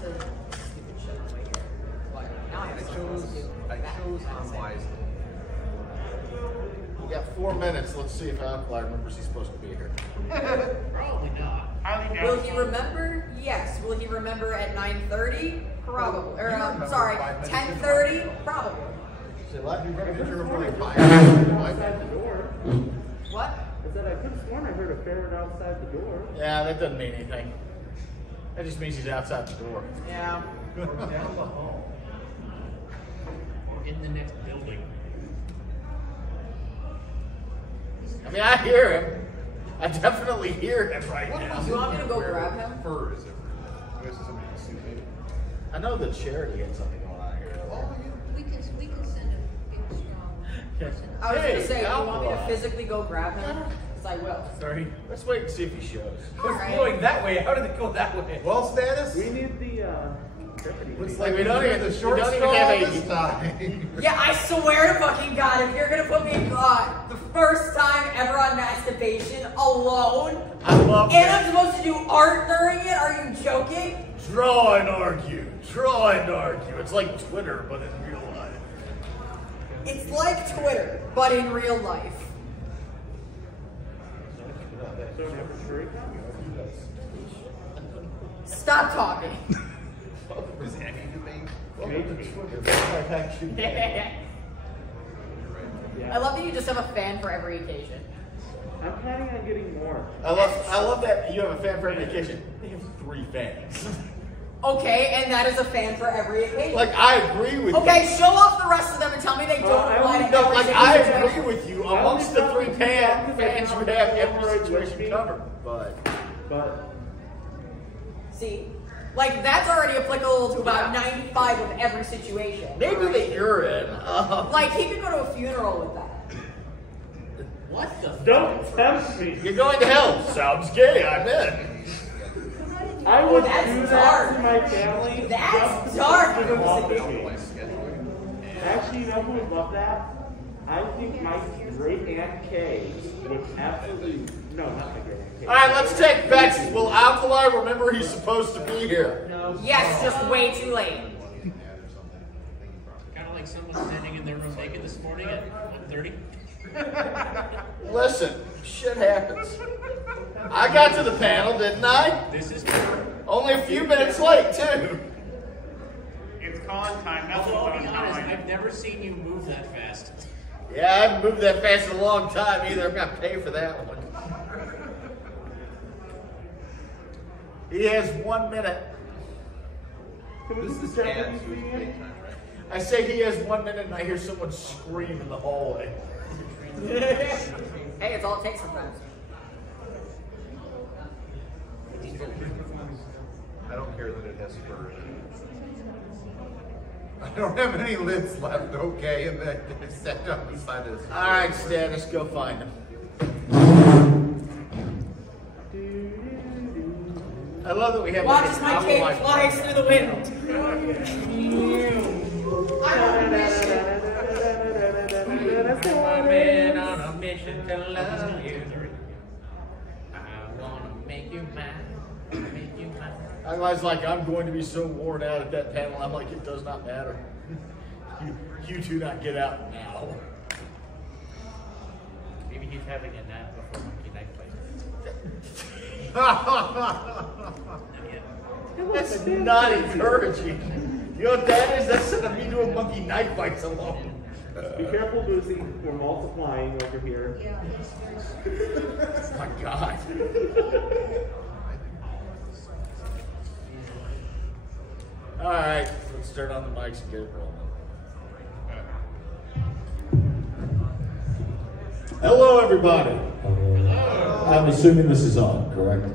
stupid shit on the way here. Like, now I have something else to do. I chose unwisely. We got 4 minutes. Let's see if Alkali remembers he's supposed to be here. Probably not. Will he remember? Yes. Will he remember at 9:30? Probably. Or, sorry, 10:30? Probably. Say what? Did you remember like 5 Outside the door. What? I said I could have sworn I heard a ferret outside the door. Yeah, that doesn't mean anything. That just means he's outside the door. Yeah. Or down the hall. Or in the next building. I mean, I hear him. I definitely hear him right now. Do you want me to go grab him? Fur is it? I guess it's somebody can sue me. I know that Charity had something going on here. We can send a big strong person. I was Hey, going to say, do you want me to Alkali. physically go grab him? Because I will. Sorry. Let's wait and see if he shows. It was going that way. How did it go that way? Well, status? We need the deputy. Looks chief. like we don't even- the short we don't even straw have this time. Yeah, I swear to fucking God, if you're going to put me the first time ever on Mass Debation alone, I love and that. I'm supposed to do art during it, are you joking? Draw and argue. Draw and argue. It's like Twitter, but in real life. It's like Twitter, but in real life. So never sure he comes. Stop talking. Is any debate? I love that you just have a fan for every occasion. I'm planning on getting more. I love that you have a fan for every occasion. They have 3 fans. Okay, and that is a fan for every occasion. Like, I agree with Okay, you. show off the rest of them and tell me they don't I apply to only- No, every like, single I situation. agree with you. Amongst the 3 fans, you would have every situation covered. But See, like that's already applicable to about 95 of every situation. maybe that you're in. Like he could go to a funeral with that. What the Don't tempt me. You're going to hell. Sounds gay. I'm in. I would That's do dark. that to my family. That's just dark. to involve me. My schedule. Actually, you know who would love that? I think my great aunt Kay would absolutely. No, not my great aunt Kay. All right, let's take bets. Will Alkali remember he's supposed to be here? Yes, just way too late. Kind of like someone standing in their room naked this morning at 1:30. Listen, shit happens. I got to the panel, didn't I? This is true. Only a few minutes late, too. It's con time. That's Although what's I'll be on honest, time. I've never seen you move that fast. Yeah, I haven't moved that fast in a long time either. I'm going to pay for that one. He has 1 minute. This is Japanese cats who's vegan? daytime, right? I say he has 1 minute and I hear someone scream in the hallway. Hey, it's all it takes sometimes. I don't care that it has spurs. I don't have any lids left, okay, and then it's set up beside this. All right, Status, go find him. I love that we have Watch like as an my outline. cape flies through the wind. I will miss you. I've been on a mission to love you. I wanna make you mine. Make you mine. I was like, I'm going to be so worn out at that panel. I'm like, it does not matter. You do not get out now. Maybe he's having a nap before Monkey Night plays. That's not encouraging. You know what that is? That's sending me to a monkey knife fights alone. Be careful, Boozy. We're multiplying over here. Yeah, it's very Oh my God. All right, let's turn on the mics and get it rolling. Hello, everybody. I'm assuming this is on, correct?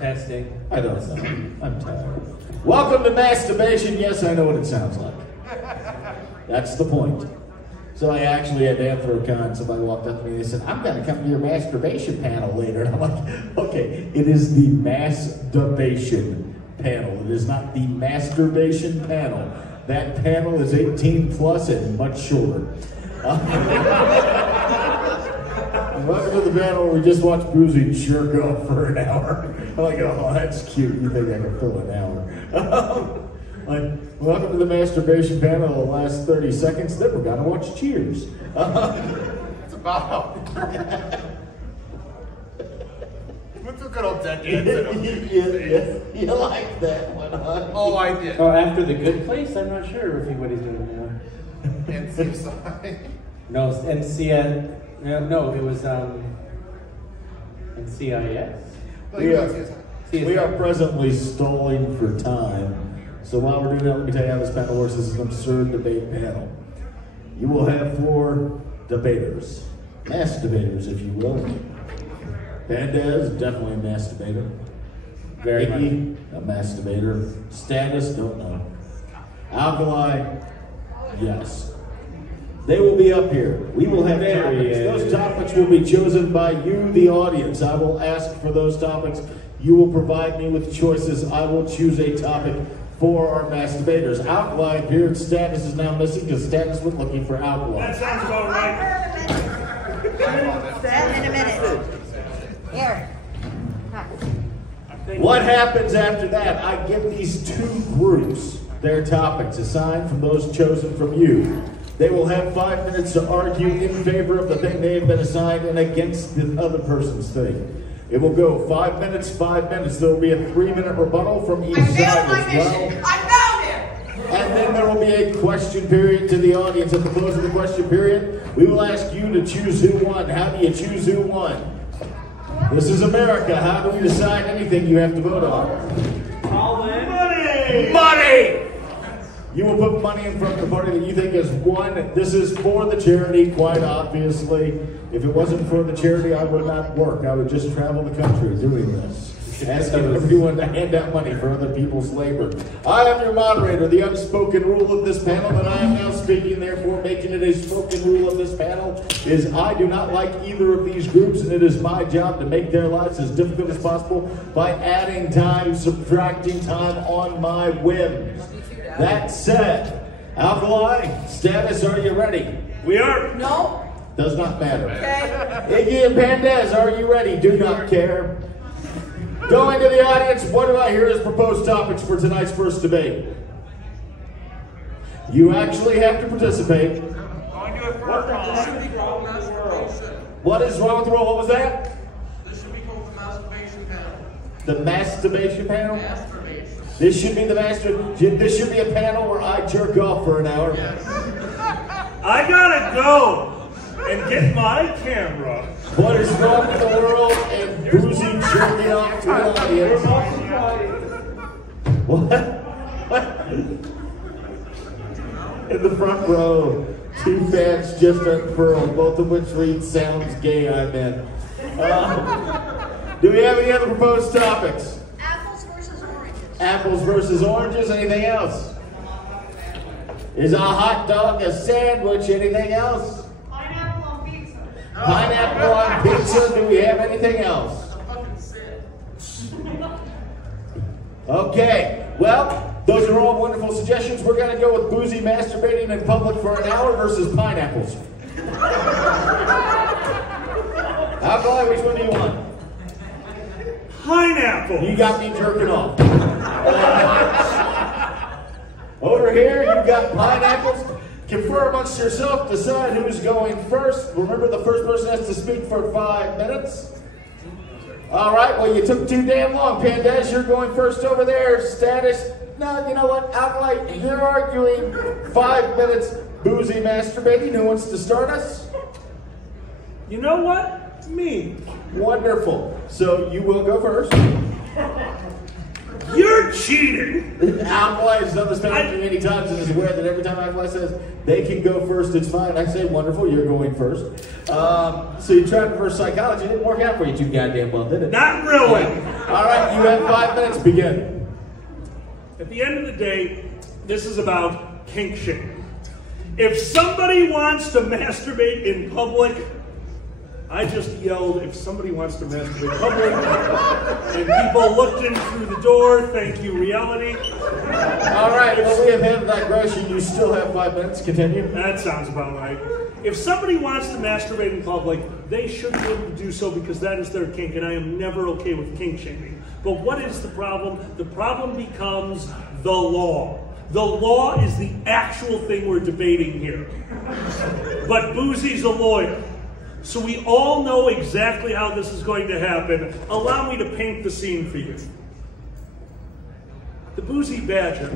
Testing. I don't know. I'm tired. Welcome to Mass Debation. Yes, I know what it sounds like. That's the point. So I actually at AnthroCon, somebody walked up to me and they said, I'm going to come to your masturbation panel later. And I'm like, okay, it is the Mass Debation panel. It is not the masturbation panel. That panel is 18 plus and much shorter. Welcome to the panel where we just watched Boozy jerk off for an hour. I'm like, oh, that's cute. You think I can fill an hour? Like, welcome to the masturbation panel. The last 30 seconds, then we're gonna watch Cheers. It's about what's a good old decade? You like that one, huh? Oh, I did. Oh, after the Good Place? I'm not sure what he's doing now. And CSI. No, NCN. No, it was NCIS. We are presently stalling for time. So while we're doing that, let me tell you how this panel works. This is an absurd debate panel. You will have 4 debaters. Mass debaters, if you will. Bandaz, definitely a mass debater. Very Icky, a mass debater. Status, don't know. Alkali, yes. They will be up here. We will have topics. Those topics will be chosen by you, the audience. I will ask for those topics. You will provide me with choices. I will choose a topic for our mass debaters. Alkali appeared. Status is now missing because Status was looking for Alkali. That sounds about right. In a minute. Here. What happens after that? I give these 2 groups their topics assigned from those chosen from you. They will have 5 minutes to argue in favor of the thing they have been assigned and against the other person's thing. It will go 5 minutes, 5 minutes. There will be a 3-minute rebuttal from each side as well. I found it! And then there will be a question period to the audience. At the close of the question period, we will ask you to choose who won. How do you choose who won? This is America. How do we decide anything you have to vote on? All in. Money! Money! You will put money in front of the party that you think has won. This is for the charity, quite obviously. If it wasn't for the charity, I would not work. I would just travel the country doing this. Asking everyone to hand out money for other people's labor. I am your moderator. The unspoken rule of this panel that I am now speaking, therefore making it a spoken rule of this panel, is I do not like either of these groups, and it is my job to make their lives as difficult as possible by adding time, subtracting time on my whims. That said, Alkali, Status, are you ready? We are. No? Does not matter. Okay. Iggy and Pandez, are you ready? Do not care. Going to the audience, what do I hear as proposed topics for tonight's first debate? You actually have to participate. Going to it first. What is wrong with the role? What was that? This should be called the masturbation panel. The masturbation panel? Masturbation. This should be the this should be a panel where I jerk off for an hour. I gotta go and get my camera. What is wrong with the world and Boozy jerking off to the audience? What? In the front row, 2 fans just unfurled, both of which read sounds gay, I bet. Do we have any other proposed topics? Apples versus oranges. Apples versus oranges, anything else? Is a hot dog a sandwich, anything else? Pineapple on pizza. Pineapple on pizza, do we have anything else? Okay, well, those are all wonderful suggestions. We're going to go with Boozy masturbating in public for an hour versus pineapples. Alkali, which one do you want? Pineapple. You got me jerking off. Over here, you got pineapples. Confer amongst yourself, decide who's going first. Remember, the first person has to speak for 5 minutes. All right, well, you took too damn long. Pandaz, you're going first over there. Status, no, you know what? Alkali, you're arguing 5 minutes. Boozy masturbating. Who wants to start us? You know what? Me. Wonderful. So you will go first. You're cheating. Alkali has done this panel many times and is aware that every time Alkali says they can go first, it's fine. I say, wonderful, you're going first. So you tried reverse psychology. It didn't work out for you too goddamn well, did it? Not really. All right, you have 5 minutes. Begin. At the end of the day, this is about kink shaming. If somebody wants to masturbate in public, I just yelled, if somebody wants to masturbate public, and people looked in through the door. Thank you, reality. All right, well, we have had digression. You still have 5 minutes. Continue. That sounds about right. If somebody wants to masturbate in public, they should be able to do so because that is their kink, and I am never okay with kink shaming. But what is the problem? The problem becomes the law. The law is the actual thing we're debating here. But Boozy's a lawyer. So we all know exactly how this is going to happen. Allow me to paint the scene for you. The Boozy Badger.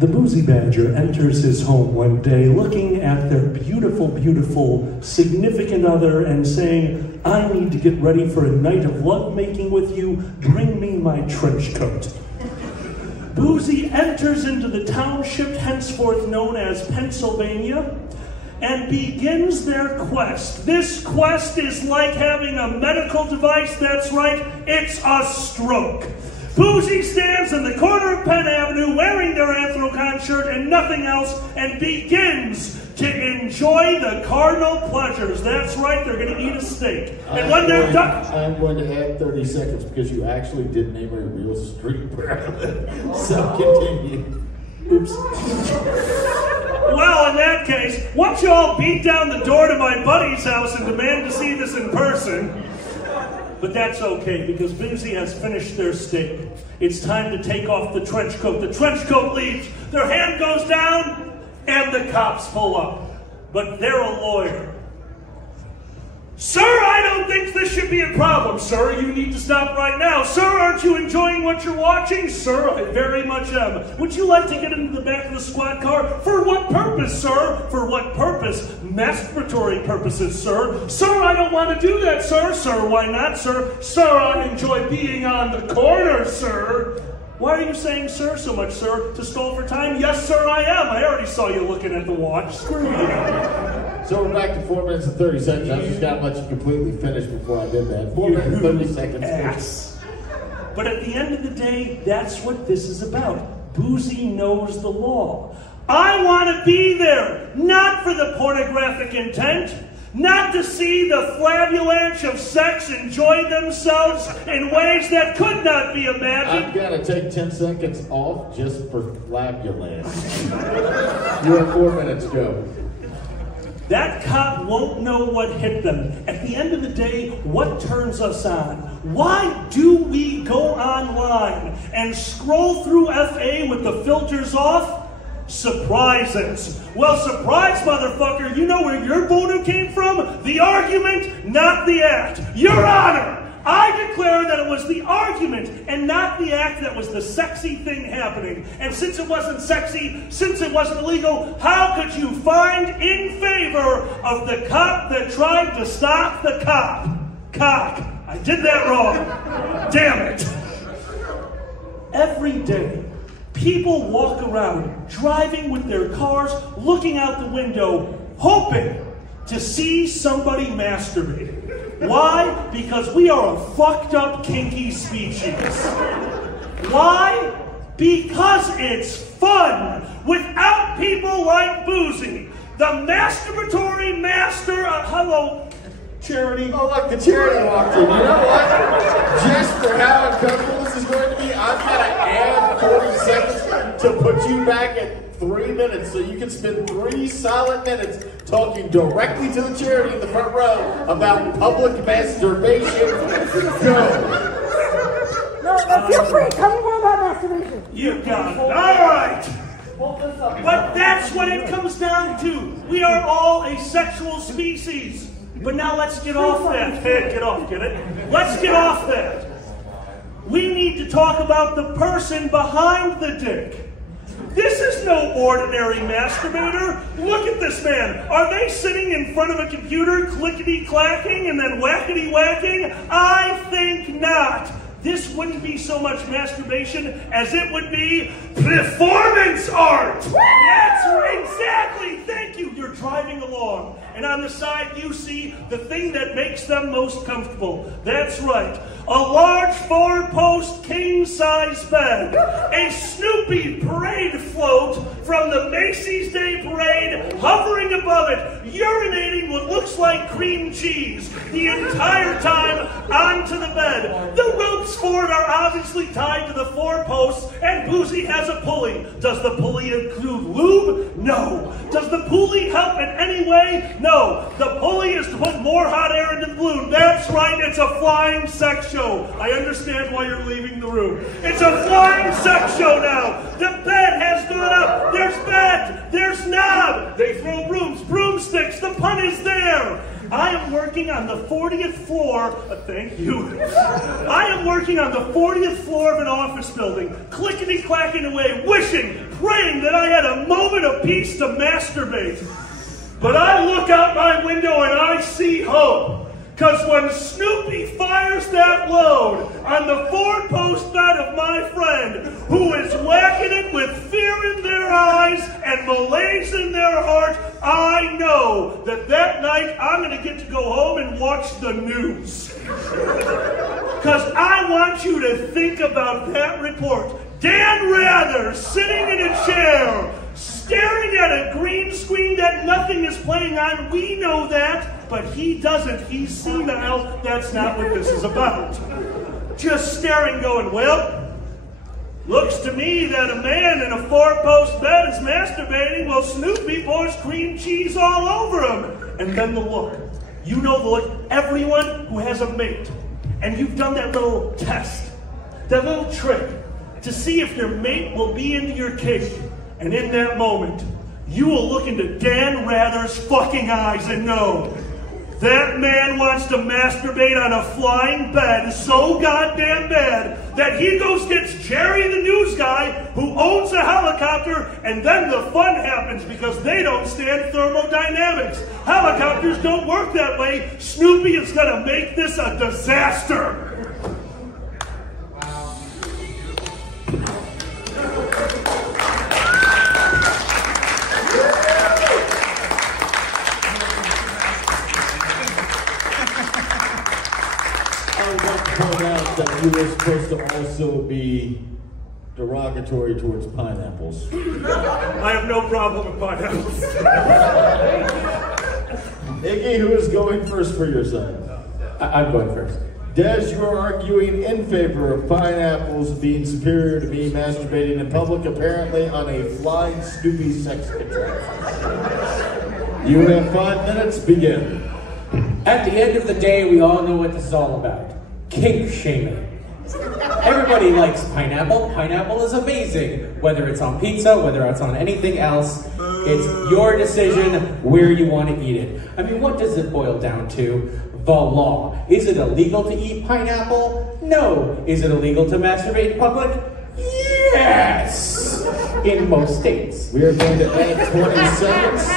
The Boozy Badger enters his home one day looking at their beautiful, beautiful significant other and saying, I need to get ready for a night of lovemaking with you. Bring me my trench coat. Boozy enters into the township henceforth known as Pennsylvania and begins their quest. This quest is like having a medical device. That's right, it's a stroke. Boozy stands in the corner of Penn Avenue wearing their Anthrocon shirt and nothing else and begins to enjoy the cardinal pleasures. That's right, they're going to eat a steak. And when they're done... I'm going to add 30 seconds because you actually did name a real street brand. So continue. Oops. Well, in that case, once you all beat down the door to my buddy's house and demand to see this in person... But that's okay, because Boozy has finished their steak. It's time to take off the trench coat. The trench coat leaves, their hand goes down, and the cops pull up. But they're a lawyer. Sir, I don't think this should be a problem. Sir, you need to stop right now. Sir, aren't you enjoying what you're watching? Sir, I very much am. Would you like to get into the back of the squad car? For what purpose, sir? For what purpose? Masturbatory purposes, sir. Sir, I don't want to do that, sir. Sir, why not, sir? Sir, I enjoy being on the corner, sir. Why are you saying sir so much, sir? To stall for time? Yes, sir, I am. I already saw you looking at the watch. Screw you. So we're back to 4 minutes and 30 seconds. I just got to let you completely finish before I did that. 4 minutes and 30 seconds. Ass. But at the end of the day, that's what this is about. Boozy knows the law. I want to be there, not for the pornographic intent, not to see the flabulanche of sex enjoy themselves in ways that could not be imagined. I've got to take 10 seconds off just for flabulanche. You have 4 minutes, go. That cop won't know what hit them. At the end of the day, what turns us on? Why do we go online and scroll through FA with the filters off? Surprises. Well, surprise, motherfucker, you know where your voodoo came from? The argument, not the act. Your Honor, I declare that it was the argument and not the act that was the sexy thing happening. And since it wasn't sexy, since it wasn't illegal, how could you find in favor of the cop that tried to stop the cop? Cock. I did that wrong. Damn it. Every day, people walk around driving with their cars, looking out the window, hoping to see somebody masturbating. Why? Because we are a fucked up, kinky species. Why? Because it's fun without people like Boozy, the masturbatory master of... Hello, Charity. Oh, look, the charity walked in. You know what? Just for how uncomfortable this is going to be, I've got to add 40 seconds to put you back at 3 minutes so you can spend 3 solid minutes talking directly to the charity in the front row about public masturbation. Go. No, feel free. Tell me more about masturbation. You got it. All right. But that's what it comes down to. We are all a sexual species. But now let's get off that. Hey, get off, get it? Let's get off that. We need to talk about the person behind the dick. This is no ordinary masturbator. Look at this man. Are they sitting in front of a computer clickety-clacking and then whackety-whacking? I think not. This wouldn't be so much masturbation as it would be performance art. That's right, exactly. Thank you. You're driving along. And on the side, you see the thing that makes them most comfortable. That's right. a large four-post king-size bed, a Snoopy parade float from the Macy's Day Parade hovering above it, urinating what looks like cream cheese the entire time onto the bed. The ropes for it are obviously tied to the four posts, and Boozy has a pulley. Does the pulley include lube? No. Does the pulley help in any way? No. The pulley is to put more hot air into the balloon. That's right, it's a flying sex show. I understand why you're leaving the room. It's a flying sex show now. The bed has gone up. There's bed. There's knob. They throw brooms, broomsticks. The pun is there. I am working on the 40th floor. Thank you. I am working on the 40th floor of an office building, clickety-clacking away, wishing, praying that I had a moment of peace to masturbate. But I look out my window and I see hope. Because when Snoopy fires that load on the four-post bed of my friend, who is whacking it with fear in their eyes and malaise in their heart, I know that that night I'm going to get to go home and watch the news. Because I want you to think about that report. Dan Rather sitting in a chair, staring at a green screen that nothing is playing on. We know that, but he doesn't. He's senile. That's not what this is about. Just staring, going, well, looks to me that a man in a four-post bed is masturbating while Snoopy pours cream cheese all over him. And then the look. You know the look. Everyone who has a mate, and you've done that little test, that little trick, to see if your mate will be into your cake. And in that moment, you will look into Dan Rather's fucking eyes and know that man wants to masturbate on a flying bed so goddamn bad that he goes gets Jerry the news guy who owns a helicopter, and then the fun happens because they don't stand thermodynamics. Helicopters don't work that way. Snoopy is going to make this a disaster. That you were supposed to also be derogatory towards pineapples. I have no problem with pineapples. Iggy, who is going first for your side? I'm going first. Des, you are arguing in favor of pineapples being superior to me masturbating in public, apparently on a flying Snoopy sex contraption. You have 5 minutes, begin. At the end of the day, we all know what this is all about. Kink shaming. Everybody likes pineapple. Pineapple is amazing. Whether it's on pizza, whether it's on anything else, it's your decision where you want to eat it. I mean, what does it boil down to? The law. Is it illegal to eat pineapple? No. Is it illegal to masturbate in public? Yes! In most states. We are going to add 20 seconds.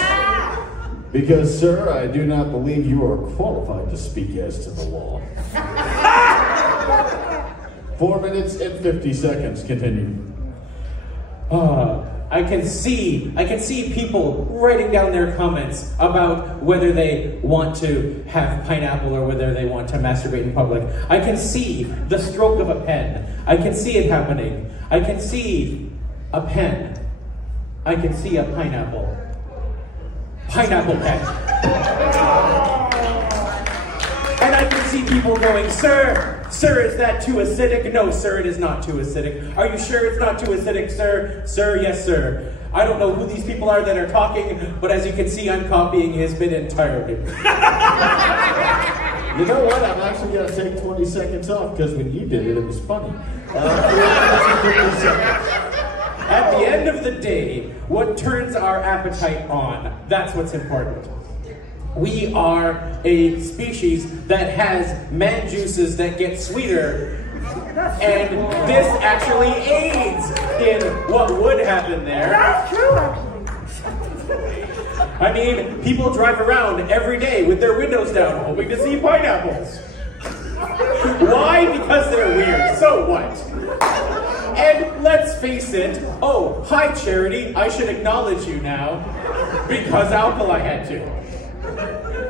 Because, sir, I do not believe you are qualified to speak as to the law. 4 minutes and 50 seconds. Continue. I can see people writing down their comments about whether they want to have pineapple or whether they want to masturbate in public. I can see the stroke of a pen. I can see it happening. I can see a pen. I can see a pineapple. Pineapple pen. And I can see people going, sir, is that too acidic? No, sir, it is not too acidic. Are you sure it's not too acidic, sir? Sir, yes, sir. I don't know who these people are that are talking, but as you can see, I'm copying his bit entirely. You know what? I'm actually going to take 20 seconds off because when you did it, it was funny. 4 minutes and 50 seconds. At the end of the day, what turns our appetite on, that's what's important. We are a species that has man juices that get sweeter, and this actually aids in what would happen there. That's true, actually. I mean, people drive around every day with their windows down hoping to see pineapples. Why? Because they're weird. So what? And let's face it, oh, hi Charity, I should acknowledge you now, because Alkali had to.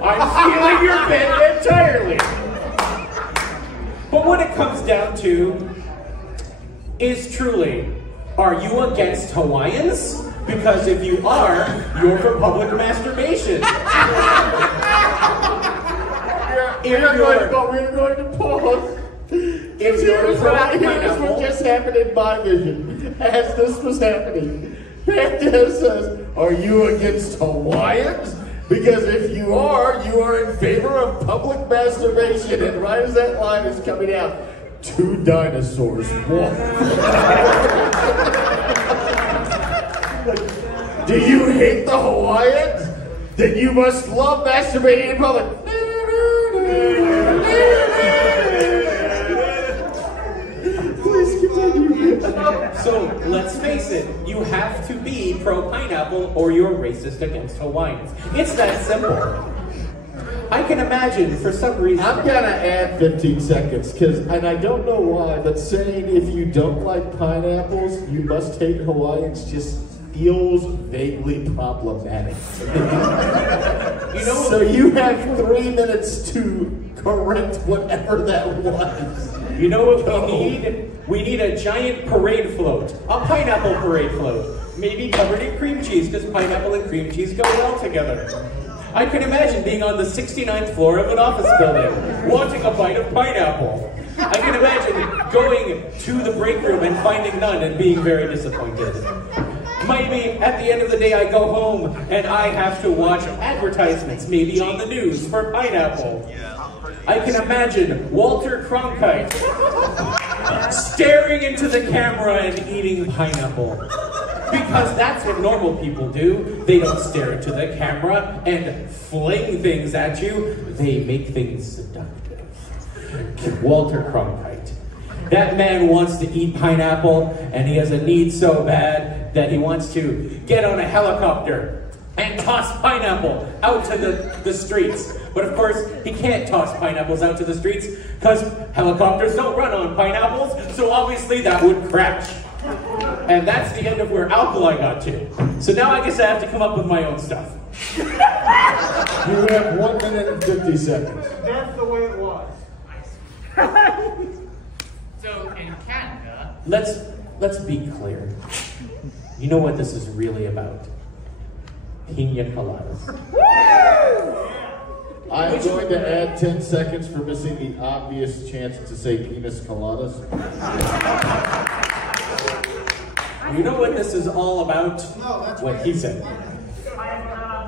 I'm stealing your bit entirely. But what it comes down to is truly, are you against Hawaiians? Because if you are, you're for public masturbation. We're going to pause. If here's what just happened in my vision, as this was happening. Panda says, are you against Hawaiians? Because if you are in favor of public masturbation. And right as that line is coming out, 2 dinosaurs walk. Do you hate the Hawaiians? Then you must love masturbating in public. Please continue. So let's face it, you have to be pro-pineapple or you're racist against Hawaiians. It's that simple. I can imagine, for some reason... I'm gonna add 15 seconds, and I don't know why, but saying if you don't like pineapples, you must hate Hawaiians just feels vaguely problematic. So you have 3 minutes to correct whatever that was. You know what we need? We need a giant parade float. A pineapple parade float. Maybe covered in cream cheese, because pineapple and cream cheese go well together. I can imagine being on the 69th floor of an office building, wanting a bite of pineapple. I can imagine going to the break room and finding none and being very disappointed. Maybe at the end of the day I go home and I have to watch advertisements, maybe on the news, for pineapple. I can imagine Walter Cronkite staring into the camera and eating pineapple. Because that's what normal people do. They don't stare into the camera and fling things at you. They make things seductive. Walter Cronkite. That man wants to eat pineapple, and he has a need so bad that he wants to get on a helicopter and toss pineapple out to the streets. But of course, he can't toss pineapples out to the streets because helicopters don't run on pineapples, so obviously that would crash. And that's the end of where Alkali got to. So now I guess I have to come up with my own stuff. You have 1 minute and 50 seconds. That's the way it was. So in Canada... Let's be clear. You know what this is really about? Pina coladas. I'm going to add 10 seconds for missing the obvious chance to say penis coladas. You know what this is all about? What he said.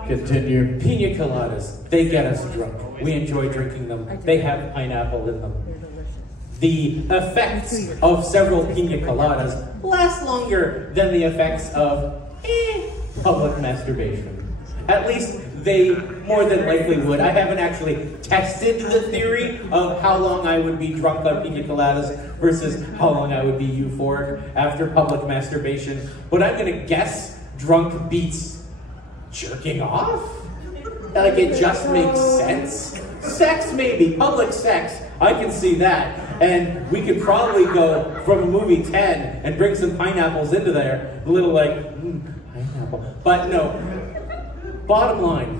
Continue. Pina coladas. They get us drunk. We enjoy drinking them. They have pineapple in them. The effects of several pina coladas last longer than the effects of public masturbation. At least they more than likely would. I haven't actually tested the theory of how long I would be drunk on pina coladas versus how long I would be euphoric after public masturbation. But I'm gonna guess drunk beats jerking off? Like it just makes sense? Sex maybe, public sex, I can see that. And we could probably go from a movie 10 and bring some pineapples into there. A little like, pineapple. But no, bottom line,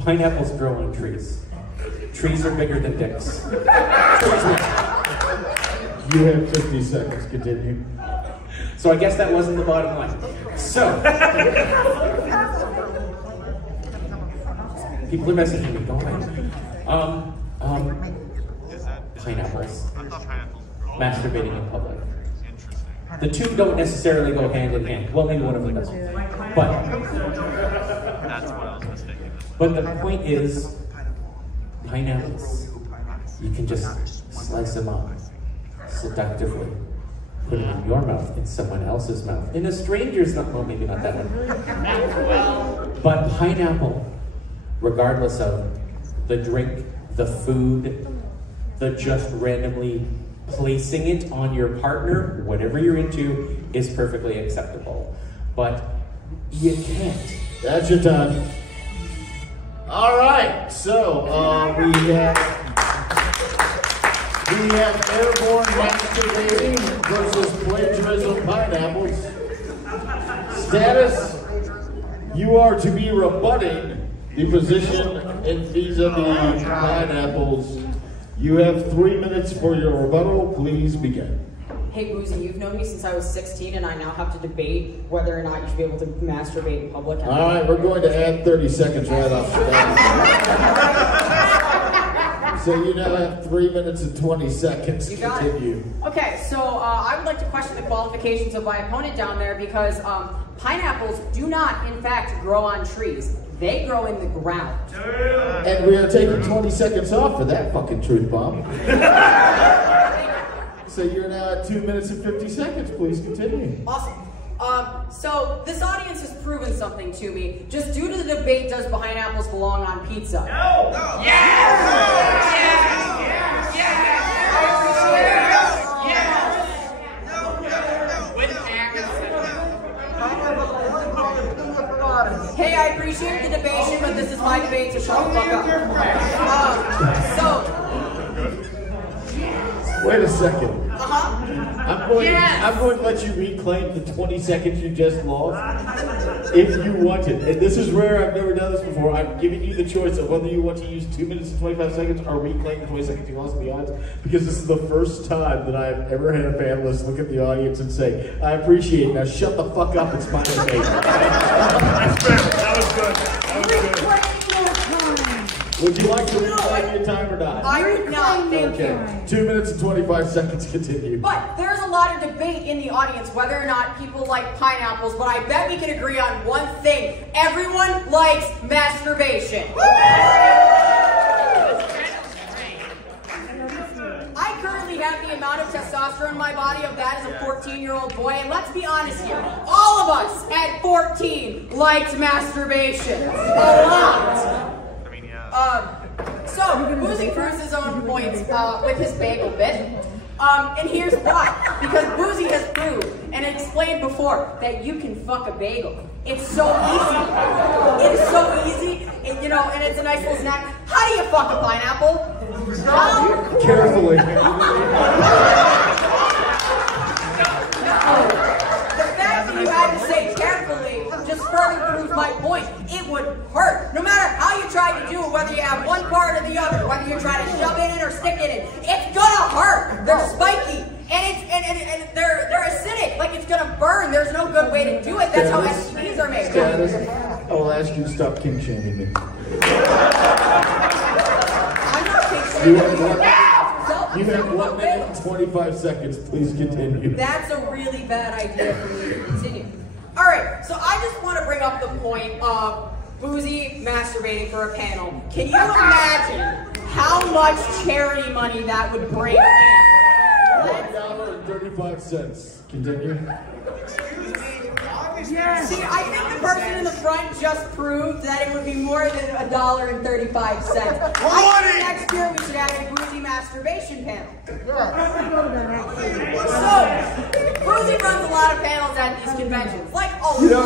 pineapples grow on trees. Trees are bigger than dicks. You have 50 seconds, continue. So I guess that wasn't the bottom line. So, people are messaging me, go ahead. Pineapples. Masturbating in public. The two don't necessarily go hand in hand. Well, maybe one of them does. But the point is, pineapples, you can just slice them up seductively. Put it in your mouth, in someone else's mouth, in a stranger's mouth. Well, maybe not that one. But pineapple, regardless of the drink, the food, the just randomly placing it on your partner, whatever you're into, is perfectly acceptable. But you can't. That's your time. All right, so we have airborne masturbating versus plagiarism pineapples. Status: you are to be rebutting the position in vis-a-vis pineapples You have 3 minutes for your rebuttal. Please begin. Hey, Boozy, you've known me since I was 16, and I now have to debate whether or not you should be able to masturbate in public. All right, we're going to add 30 seconds right off the bat. So you now have 3 minutes and 20 seconds to continue. Okay, so I would like to question the qualifications of my opponent down there because pineapples do not, in fact, grow on trees. They grow in the ground. And we are taking 20 seconds off for that fucking truth bomb. So you're now at 2 minutes and 50 seconds. Please continue. Awesome. So this audience has proven something to me. Just due to the debate, does pineapples belong on pizza? No! No! Yes! Hey, I appreciate the debation, but this is my debate, so shut the fuck up. Wait a second. I'm going to let you reclaim the 20 seconds you just lost if you want it. And this is rare. I've never done this before. I'm giving you the choice of whether you want to use 2 minutes and 25 seconds or reclaim the 20 seconds you lost in the audience, because this is the first time that I've ever had a panelist look at the audience and say, I appreciate it. Now shut the fuck up. It's my debate. That's fair. That was good. That was good. Would you like to reclaim your time or not? I would not, thank you. Okay. 2 minutes and 25 seconds, continue. But there's a lot of debate in the audience whether or not people like pineapples, but I bet we can agree on one thing. Everyone likes masturbation. I currently have the amount of testosterone in my body of that as a 14-year-old boy, and let's be honest here, all of us at 14 liked masturbation. A lot. So, Boozy proves his own points with his bagel bit. And here's why. Because Boozy has proved and explained before that you can fuck a bagel. It's so easy. It is so easy. And, you know, and it's a nice little snack. How do you fuck a pineapple? Carefully. The fact that you had to say carefully just further proves my point. It would hurt. No matter how you try to do it, whether you have one part or the other, whether you're trying to shove it in or stick it in, it's gonna hurt. They're spiky. And they're acidic. Like, it's gonna burn. There's no good way to do it. That's how STDs are made. I will ask you to stop king shaming me. I'm not king shaming. You have 1 minute and 25 seconds. Please continue. That's a really bad idea for me to continue. All right, so I just want to bring up the point of Boozy masturbating for a panel. Can you imagine how much charity money that would bring in? $1.35. Continue. Yes. See, I think the person in the front just proved that it would be more than $1.35. I think next year we should have a Boozy masturbation panel. So, Boozy runs a lot of panels at these conventions, like a lot. You know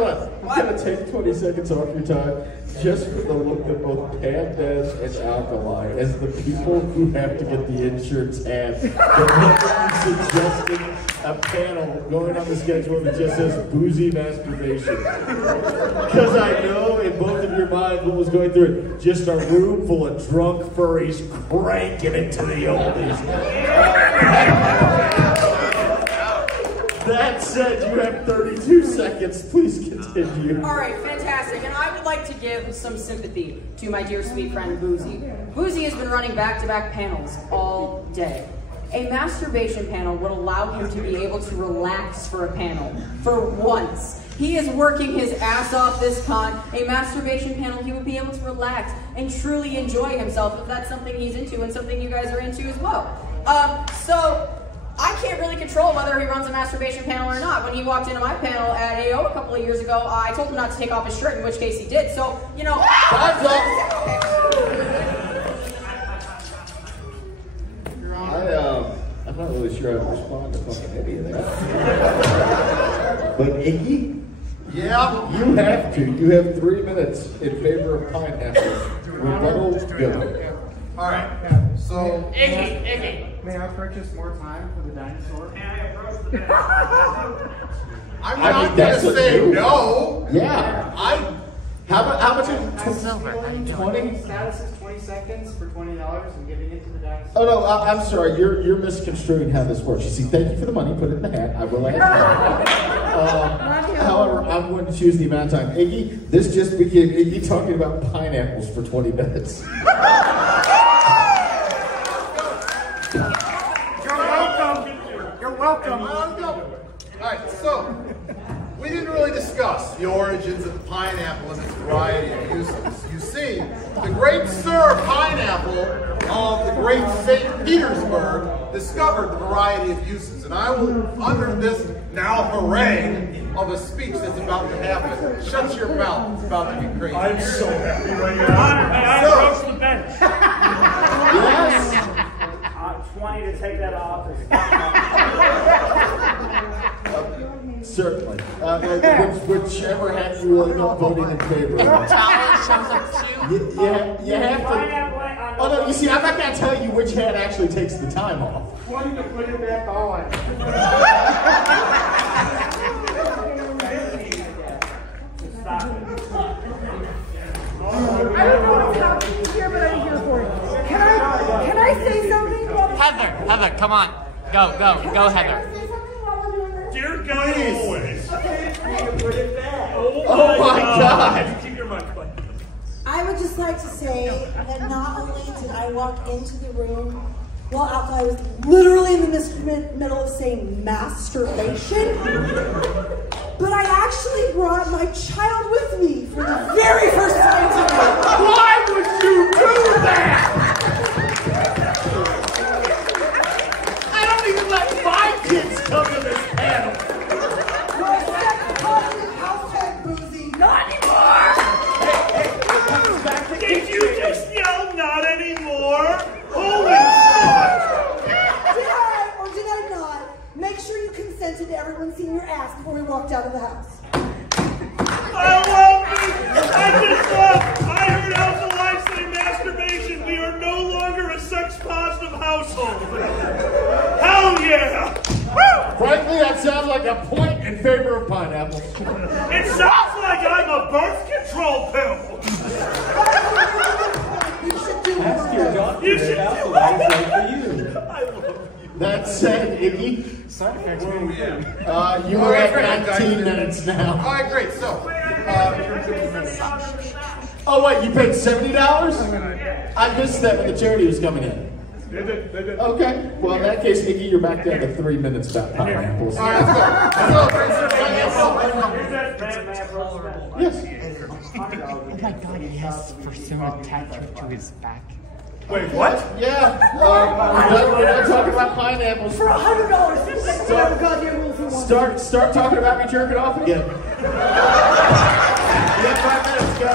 what? I'm going to take 20 seconds off your time just for the look that both Pam Des and Alkali, as the people who have to get the insurance have, they're suggesting a panel going on the schedule that just says Boozy masturbation. Because I know in both of your minds what was going through it, just a room full of drunk furries cranking it to the oldies. That said, you have 32 seconds. Please continue. All right, fantastic. And I would like to give some sympathy to my dear sweet friend Boozy. Boozy has been running back-to-back panels all day. A masturbation panel would allow him to be able to relax for a panel, for once. He is working his ass off this con. A masturbation panel, he would be able to relax and truly enjoy himself if that's something he's into and something you guys are into as well. So I can't really control whether he runs a masturbation panel or not. When he walked into my panel at AO a couple of years ago, I told him not to take off his shirt, in which case he did. So, you know, time's up. I'm not really sure how to respond to fucking any of that. But Iggy? Yeah? You have to. You have 3 minutes in favor of pineapples. Rebuttal, go. Alright, so... Iggy. May I purchase more time for the dinosaur? I'm not going to say no. Yeah. How much is it? $20? Status is 20 seconds for $20 and giving it to the dinosaur. Oh no, I'm sorry. You're misconstruing how this works. You see, thank you for the money. Put it in the hat. I will add however, I'm going to choose the amount of time. Iggy, this just became Iggy talking about pineapples for 20 minutes. You're welcome. Alright, so, we didn't really discuss the origins of the pineapple and its variety of uses. You see, the great Sir Pineapple of the great St. Petersburg discovered the variety of uses. And I will, under this now harangue of a speech that's about to happen, shut your mouth, it's about to be crazy. I'm so happy right now. I approach the bench. Yes. 20 to take that off. Certainly. Whichever hat you end up voting in favor of. You have to. Oh no, you see, I'm not going to tell you which hat actually takes the time off. 20 to put it back on. Stop it. I don't know what's happening here, but I'm here for it. Can I say something? Heather, come on. Go, Heather. Can I say something while we're doing this? Dear God, always. Put it back. Oh my God. Keep your mic quiet. I would just like to say that not only did I walk into the room while I was literally in the middle of saying masturbation, but I actually brought my child with me for the very first time tonight. Why would you do that? I don't even let my kids come to this panel. You're a sex positive household, Boozy. Not anymore! Did you just yell not anymore? Holy fuck! Did I or did I not make sure you consented to everyone seeing your ass before we walked out of the house? I heard Alpha Life say masturbation. We are no longer a sex-positive household. Hell yeah! Frankly, that sounds like a point in favor of pineapple. It sounds like I'm a birth control pill. Ask your doctor You if should Alpha do Life is right for you. I love you. That said, Iggy, you are at 19 minutes now. Alright, great, so, Oh wait, you paid $70? I missed that when the charity was coming in. they did. Okay, well in that case, Iggy, you're back down to 3 minutes about pineapples. Alright, let's go. Yes. Oh my God, yes, for someone tattooed to his back. Wait, what? Yeah, we're done talking about pineapples. For $100, just like the goddamn rules you want. Start talking about me jerking off again. You have 5 minutes, go.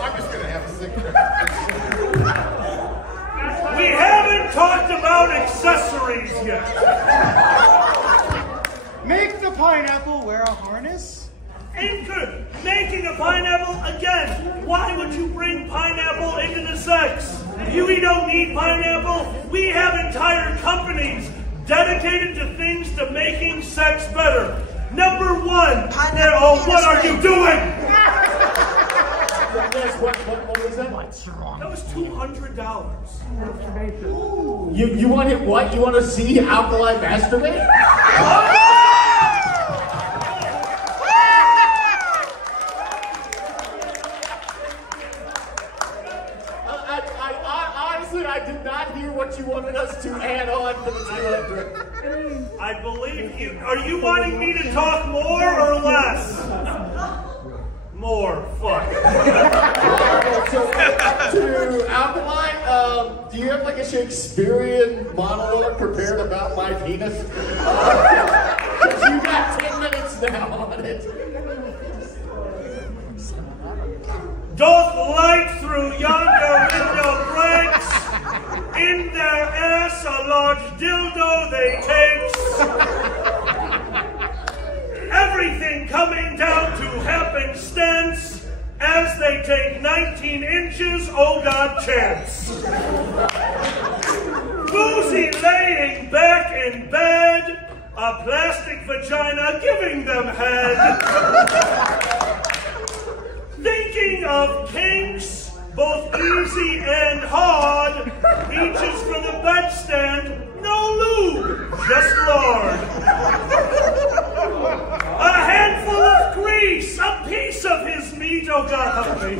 I'm just gonna have a cigarette. We haven't talked about accessories yet. Make the pineapple wear a harness? Making a pineapple again. Why would you bring pineapple into the sex? We don't need pineapple. We have entire companies dedicated to things to making sex better. Number one. Oh, what are you doing? What was that? What's wrong? That was $200. You want him what? You want to see Alkali masturbate? Honestly, I did not hear what you wanted us to add on to the 200. I believe you. Are you wanting me to talk more or less? More. Fuck. So, to Alkaline, do you have like a Shakespearean monologue prepared about my penis? Because you got 10 minutes now on it. Doth light through yonder window breaks. In their ass a large dildo they takes. Everything coming down to happenstance as they take 19 inches, oh God chance. Boozy laying back in bed, a plastic vagina giving them head. Thinking of kinks both easy and hard, reaches for the bedstand, no lube, just lard. A handful of grease, a piece of his meat, oh God, help me.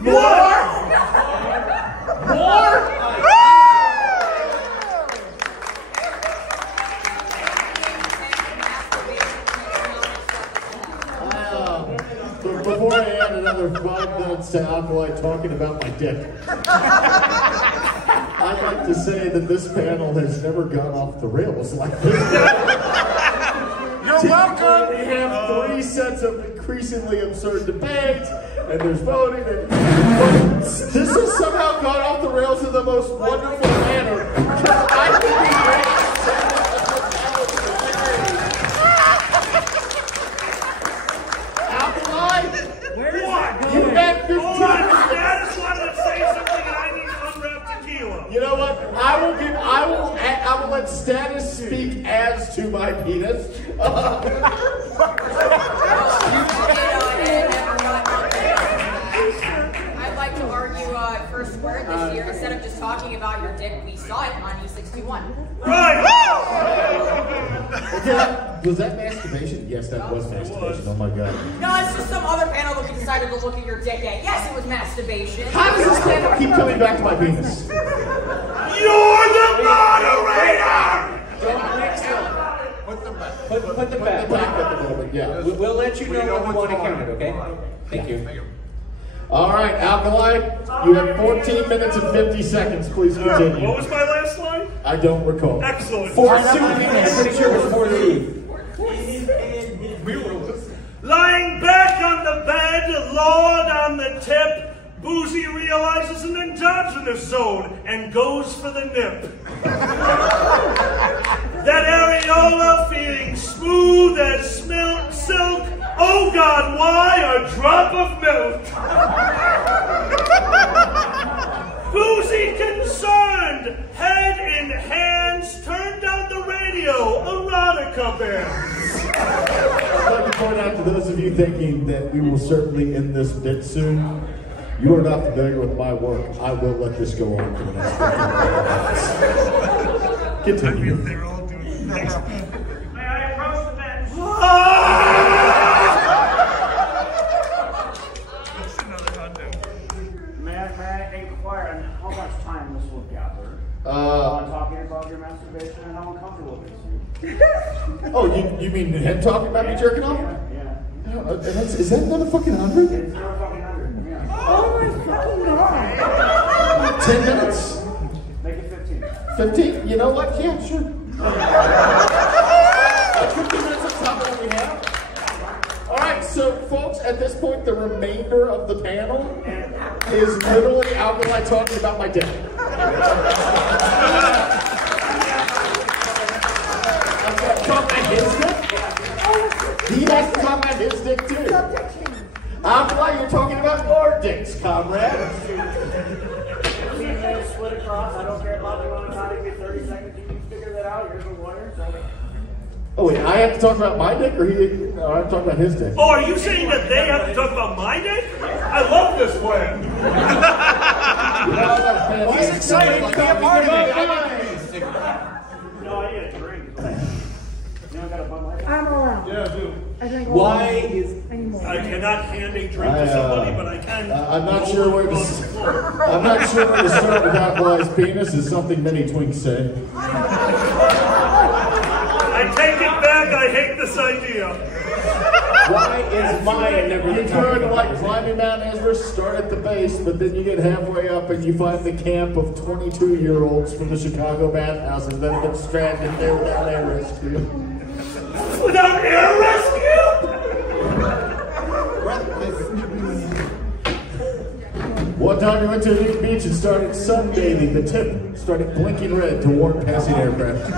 More? Before I add another 5 minutes to Alkali talking about my dick, I'd like to say that this panel has never gone off the rails like this. You're welcome! We have 3 sets of increasingly absurd debates, and there's voting, and this has somehow gone off the rails in the most wonderful manner. I think we you know what? I will let status speak as to my penis. I'd like to argue first word this year. Instead of just talking about your dick, we saw it on U61. Right! Was that masturbation? Yes, that was masturbation. Oh my God. No, it's just some other panel that we decided to look at your dick at. Yes, it was masturbation. How does this panel keep coming back to my penis? You're the moderator! Don't mix them. Put them back. At the moment, yeah. We'll let you know when we want to count it, okay? Thank you. All right, Alkali, you have 14 minutes and 50 seconds. Please continue. What was my last line? I don't recall. Excellent. For soothing, I'm pretty sure it was for lube. Lying back on the bed, Lord on the tip, Boozy realizes an endogenous zone and goes for the nip. That areola feeling smooth as silk. Oh God, why a drop of milk? Boozy concerned, head in hands, turned on the radio, erotica bands. I'd like to point out to those of you thinking that we will certainly end this bit soon, you are not familiar with my work. I will let this go on for the next 15 minutes. Continue. They're all doing it. May I approach the bench? That's another hundo. May I inquire on how much time this will gather? While talking about your masturbation and how uncomfortable it is. Oh, you mean him talking about me jerking off? Yeah. Is that another fucking 100? It's another fucking 100. Yeah. Oh my fucking God. 10 minutes? Make it 15. 15? You know what? Yeah, sure. 15 minutes on top of what we have. All right, so folks, at this point, the remainder of the panel is literally Alkali talking about my dick. Talk about his dick? He has to talk about his dick too. Alkali, you're talking about your dicks, comrade. Split across. I don't care about you want to try to get 30 seconds. You can figure that out. You're the lawyer. So. Oh wait, I have to talk about my dick, or he? No, I have to talk about his dick. Oh, are you saying that they have to talk about my dick? I love this plan. He's excited to be a part of it. No, I need a drink. You don't got a Bud Light? I'm around. Yeah, dude. I drink Why is... I cannot hand a drink to somebody, but I can. I'm not sure where to start with Alkali's penis. Is something many twinks say. I take it back. I hate this idea. Why is mine never You could, like, climbing Mount Everest, start at the base, but then you get halfway up and you find the camp of 22-year-olds from the Chicago bathhouse and then get stranded there without air rescue. Without air rescue? One time we went to a new beach and started sunbathing. The tip started blinking red to warn passing aircraft.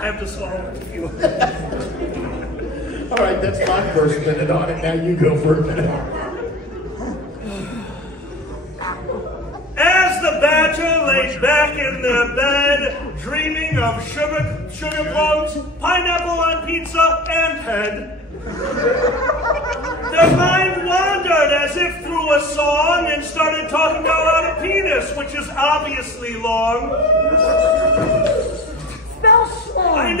I have to swallow you. All right, that's my first minute on it. Now you go for a minute. As the badger lays back in their bed, dreaming of sugar plums, pineapple on pizza, and head. Their mind wandered as if through a song and started talking about a penis, which is obviously long. Spell schlong.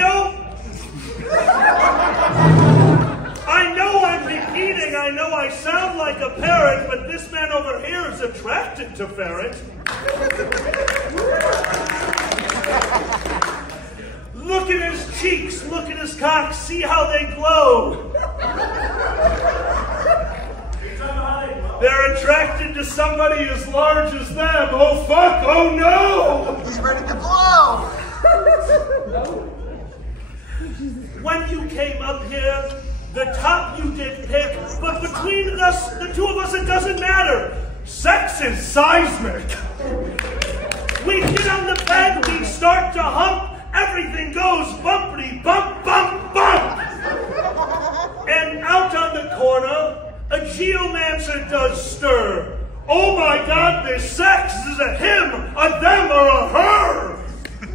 I know I'm repeating. I know I sound like a parrot, but this man over here is attracted to ferret. Look at his cheeks, look at his cock, see how they glow. They're attracted to somebody as large as them. Oh fuck, oh no! He's ready to blow! When you came up here, the top you did pick, but between us, the two of us, it doesn't matter. Sex is seismic. We get on the bed, we start to hump, everything goes bumpity bump, bump, bump. And out on the corner, a geomancer does stir. Oh my God, this sex is a him, a them, or a her.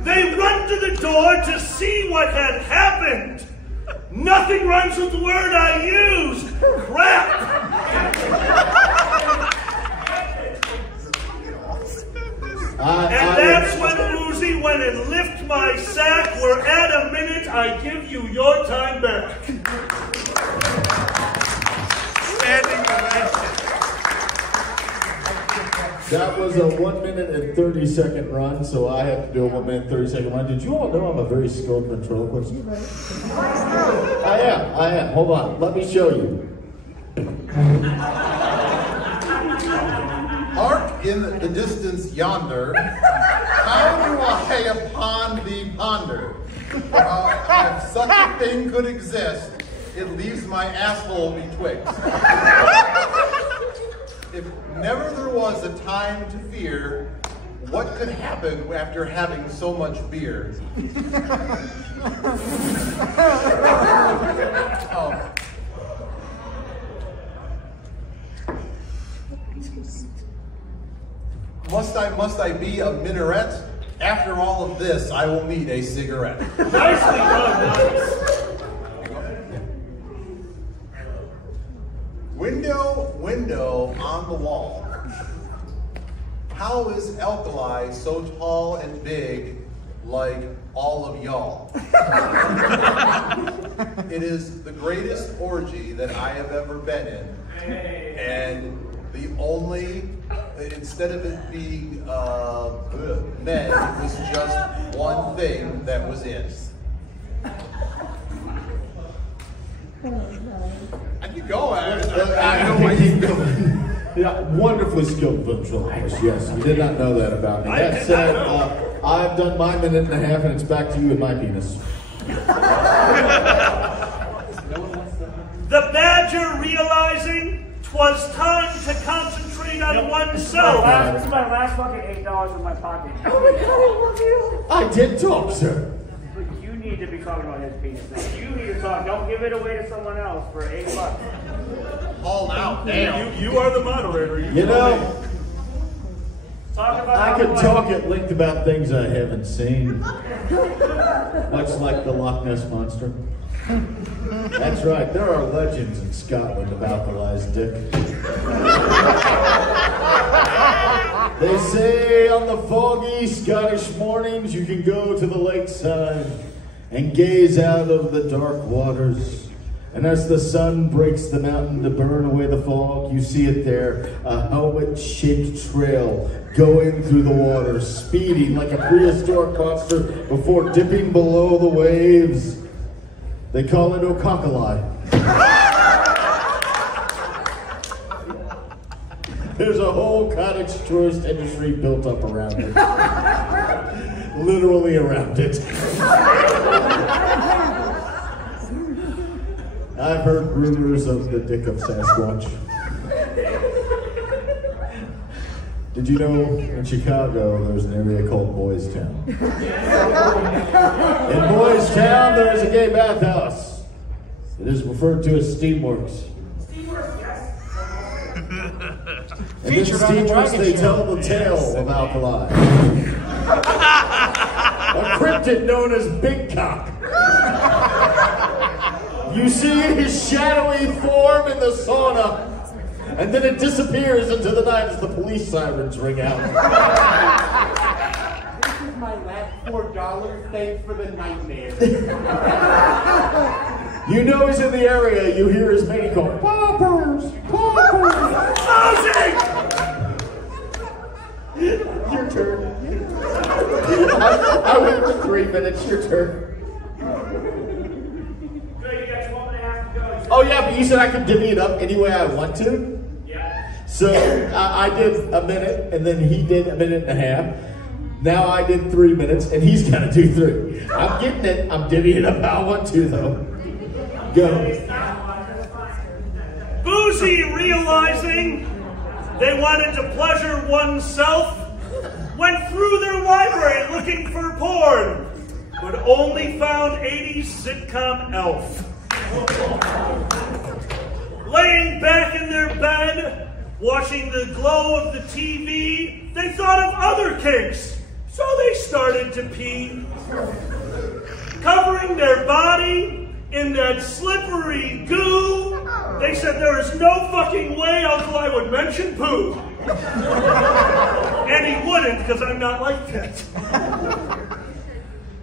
They run to the door to see what had happened. Nothing rhymes with the word I used. Crap. And that's when Woozy went and lift my sack. We're at a minute. I give you your time back. Standing ovation. That was a 1 minute and 30-second run, so I have to do a 1 minute 30-second run. Did you all know I'm a very skilled ventriloquist? I am. Hold on. Let me show you. Hark in the distance yonder, how do I upon thee ponder? If such a thing could exist, it leaves my asshole betwixt. If never there was a time to fear, what could happen after having so much beer? Oh. Must I be a minaret? After all of this, I will need a cigarette. Nicely done, Window on the wall. How is alkali so tall and big like all of y'all? It is the greatest orgy that I have ever been in. And the only, instead of it being men, it was just one thing that was in. I keep going. I know why you going. Yeah, wonderfully skilled ventriloquist, yes. You did not know that about me. That said, I've done my minute and a half, and it's back to you with my penis. The badger realizing 'twas time to concentrate on oneself. This is my last fucking $8 in my pocket. Oh my God, I love you. I did talk, sir. But you need to be talking about his penis now. You need to talk. Don't give it away to someone else for $8. Hauled out. Damn. You are the moderator. You know, Talk about I could talk at length about things I haven't seen. Much like the Loch Ness Monster. That's right, there are legends in Scotland of alkali's dick. They say on the foggy Scottish mornings you can go to the lakeside and gaze out of the dark waters. And as the sun breaks the mountain to burn away the fog, you see it there, a helmet-shaped trail going through the water, speeding like a prehistoric monster before dipping below the waves. They call it O'Cockali. There's a whole cottage tourist industry built up around it. Literally around it. I've heard rumors of the dick of Sasquatch. Did you know in Chicago there's an area called Boys Town? In Boys Town there is a gay bathhouse. It is referred to as Steamworks. Steamworks, yes. And in Steamworks they tell the tale of alkali. A competent known as Big Cock. You see his shadowy form in the sauna, and then it disappears into the night as the police sirens ring out. This is my last $4. Thanks for the nightmare. You know he's in the area. You hear his mate go, "Poppers! Poppers!" Closing! Your turn. I went for 3 minutes. Your turn. Oh yeah, but you said I could divvy it up any way I want to? Yeah. So I did a minute, and then he did a minute and a half. Now I did 3 minutes, and he's got to do 3. I'm getting it. I'm divvying it up how I want to, though. Go. Boozy, realizing they wanted to pleasure oneself, went through their library looking for porn, but only found 80s sitcom Elf. Laying back in their bed, watching the glow of the TV, they thought of other kinks, so they started to pee. Covering their body in that slippery goo, they said there is no fucking way Uncle I would mention poo. And he wouldn't, because I'm not like that.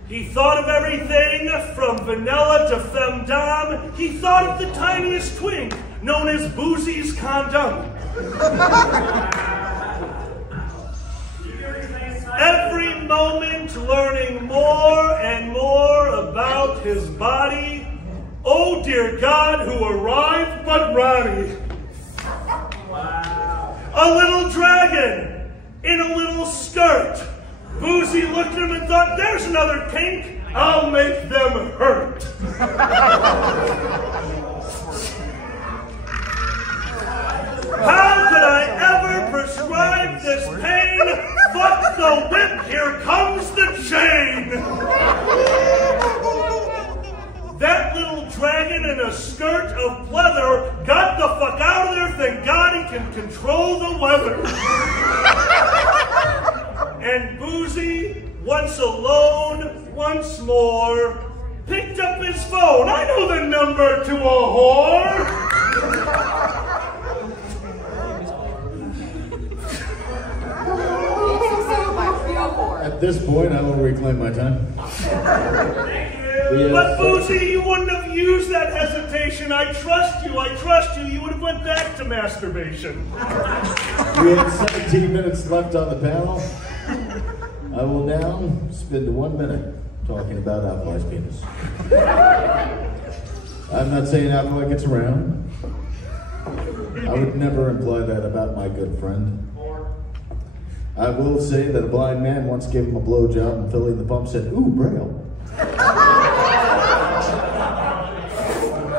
He thought of everything from vanilla to femdom. He thought of the tiniest twink, known as Boozy's condom. Every moment learning more and more about his body. Oh dear God, who arrived but Ronnie. Wow. A little dragon in a little skirt. Boozy looked at him and thought, there's another kink, I'll make them hurt. How could I ever prescribe this pain? Fuck the whip, here comes the chain. That little dragon in a skirt of pleather got the fuck out of there, thank God he can control the weather. And Boozy, once alone, once more, picked up his phone. I know the number to a whore. At this point, I will reclaim my time. But Boozy, you wouldn't have used that hesitation. I trust you. You would have went back to masturbation. We have 17 minutes left on the panel. I will now spend 1 minute talking about Alkali's penis. I'm not saying Alkali gets around. I would never imply that about my good friend. I will say that a blind man once gave him a blowjob and filling the pump said, "Ooh, Braille."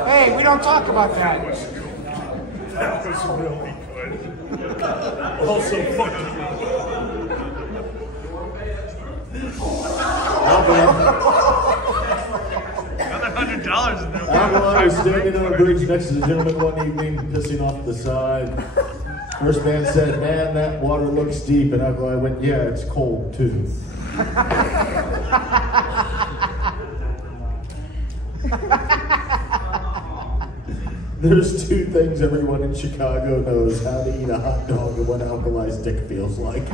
Hey, we don't talk about that. That was really good. Also funny. Another $100 in there. I was standing on a bridge next to the gentleman one evening, pissing off the side. First man said, "Man, that water looks deep." And I went, "Yeah, it's cold too." There's two things everyone in Chicago knows: how to eat a hot dog and what Alkali's dick feels like.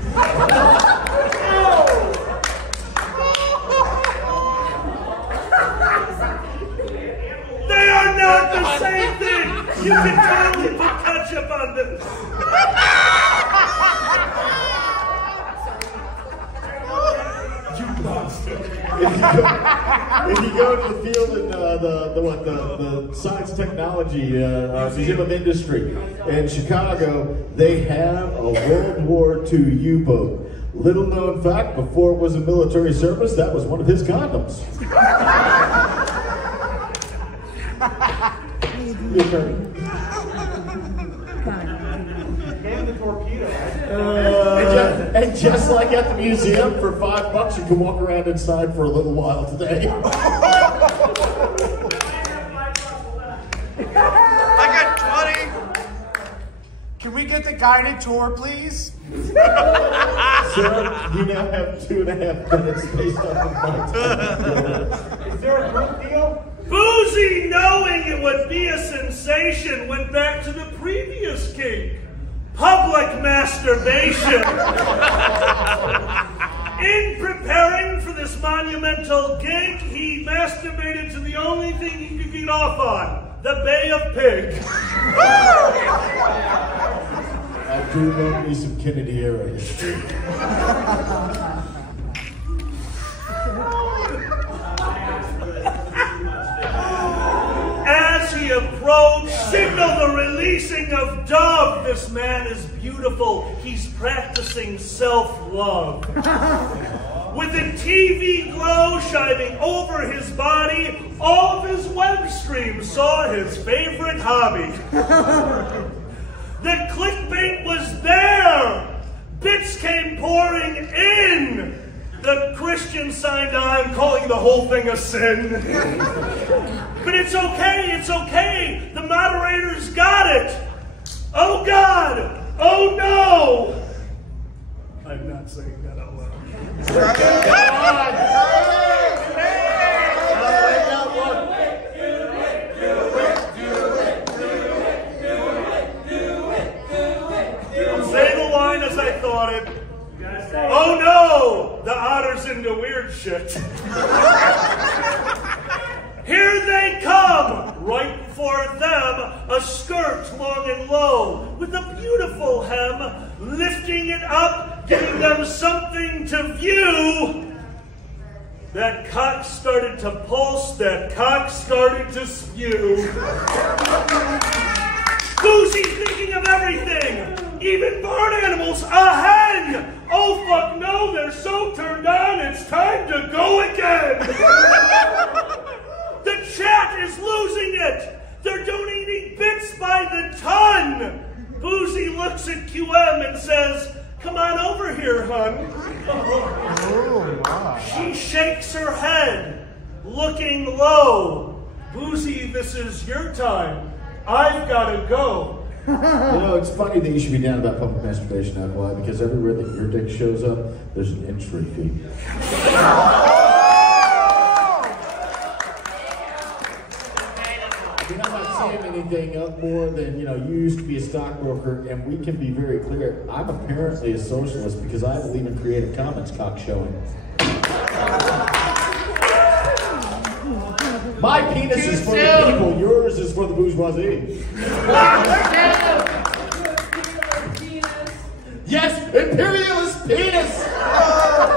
They are not the same thing! You can totally put ketchup on this! You monster! If you go to the field in the science technology museum of industry in Chicago, they have a World War II U-boat. Little known fact: before it was in military service, that was one of his condoms. Your turn. And the torpedo. And just like at the museum, for $5 you can walk around inside for a little while today. I got 20. Can we get the guided tour, please? Sir, you now have 2.5 minutes based on the mic. Is there a group deal? Boozy, knowing it would be a sensation, went back to the previous kink, public masturbation. In preparing for this monumental gig, he masturbated to the only thing he could get off on, the Bay of Pig. I do love me some Kennedy era history. As he approached, signal the releasing of dove. This man is beautiful. He's practicing self-love. With a TV glow shining over his body, all of his web streams saw his favorite hobby. The clickbait was there. Bits came pouring in. The Christian signed on, calling the whole thing a sin. But it's okay, it's okay. The moderator's got it. Oh God, oh no. I'm not saying that out loud. Say the line as I thought it. Oh no! The otter's into weird shit. Here they come! Right for them, a skirt long and low, with a beautiful hem, lifting it up, giving them something to view. That cock started to pulse, that cock started to spew. Boozy's thinking of everything! Even barn animals, a hen! Oh fuck no, they're so turned on, it's time to go again! The chat is losing it! They're donating bits by the ton! Boozy looks at QM and says, come on over here, hun. Oh, wow. She shakes her head, looking low. Boozy, this is your time. I've gotta go. You know, it's funny that you should be down about public masturbation, alcohol, because everywhere that your dick shows up, there's an entry fee. I mean, I'm not saying anything up more than, you used to be a stockbroker, and we can be very clear. I'm apparently a socialist because I believe in Creative Commons cock showing. My penis is for the people, yours is for the bourgeoisie. Yes, imperialist penis!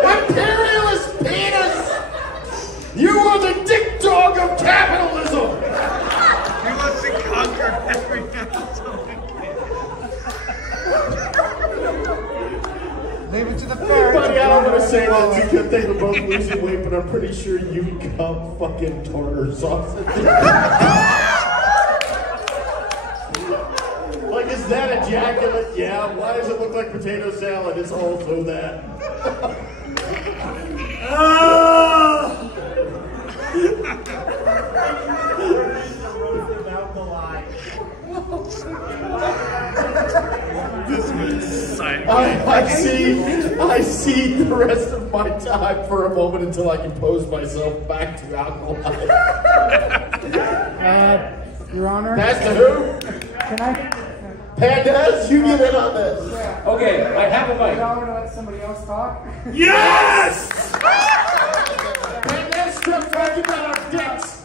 Imperialist penis! You are the dick dog of capitalism! He wants to conquer every Leave it to the fair. Buddy, I don't want to say that it's a good thing we're both losing weight, but I'm pretty sure you come fucking tartar sauce. Like, is that ejaculate? Yeah. Why does it look like potato salad? It's also that. I see the rest of my time for a moment until I compose myself back to alcohol. Your Honor? Pass to who? Can I? Pandas, you get in on this. Yeah. Okay, I have a mic. You want me to let somebody else talk? Yes! Pandas, stop talking about our dicks.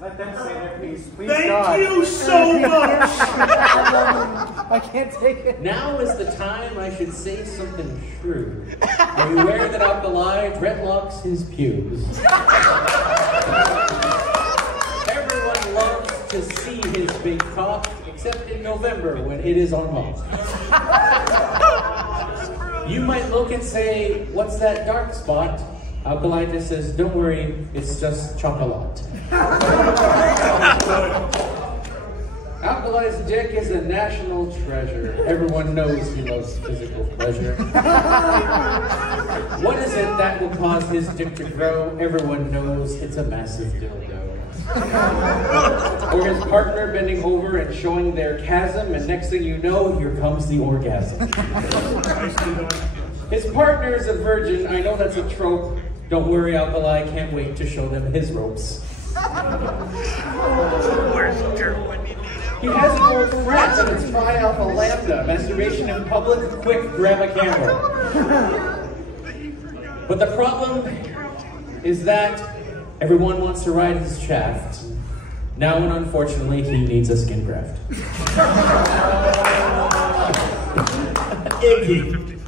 Let them say their piece. Please, Thank God. you so much! I can't take it. Now is the time I should say something true. Beware that Alkali dreadlocks his pubes. Everyone loves to see his big cock, except in November when it is on Mars. You might look and say, what's that dark spot? Alkali just says, don't worry, it's just chocolate. Alkali's dick is a national treasure. Everyone knows he loves physical pleasure. What is it that will cause his dick to grow? Everyone knows it's a massive dildo. Or his partner bending over and showing their chasm, and next thing you know, here comes the orgasm. His partner is a virgin. I know that's a trope. Don't worry, Alkali, can't wait to show them his ropes. He has an old friend, and it's Phi Alpha Lambda. Masturbation in public, quick, grab a camera. But the problem is that everyone wants to ride his shaft. Now and unfortunately, he needs a skin graft. Iggy.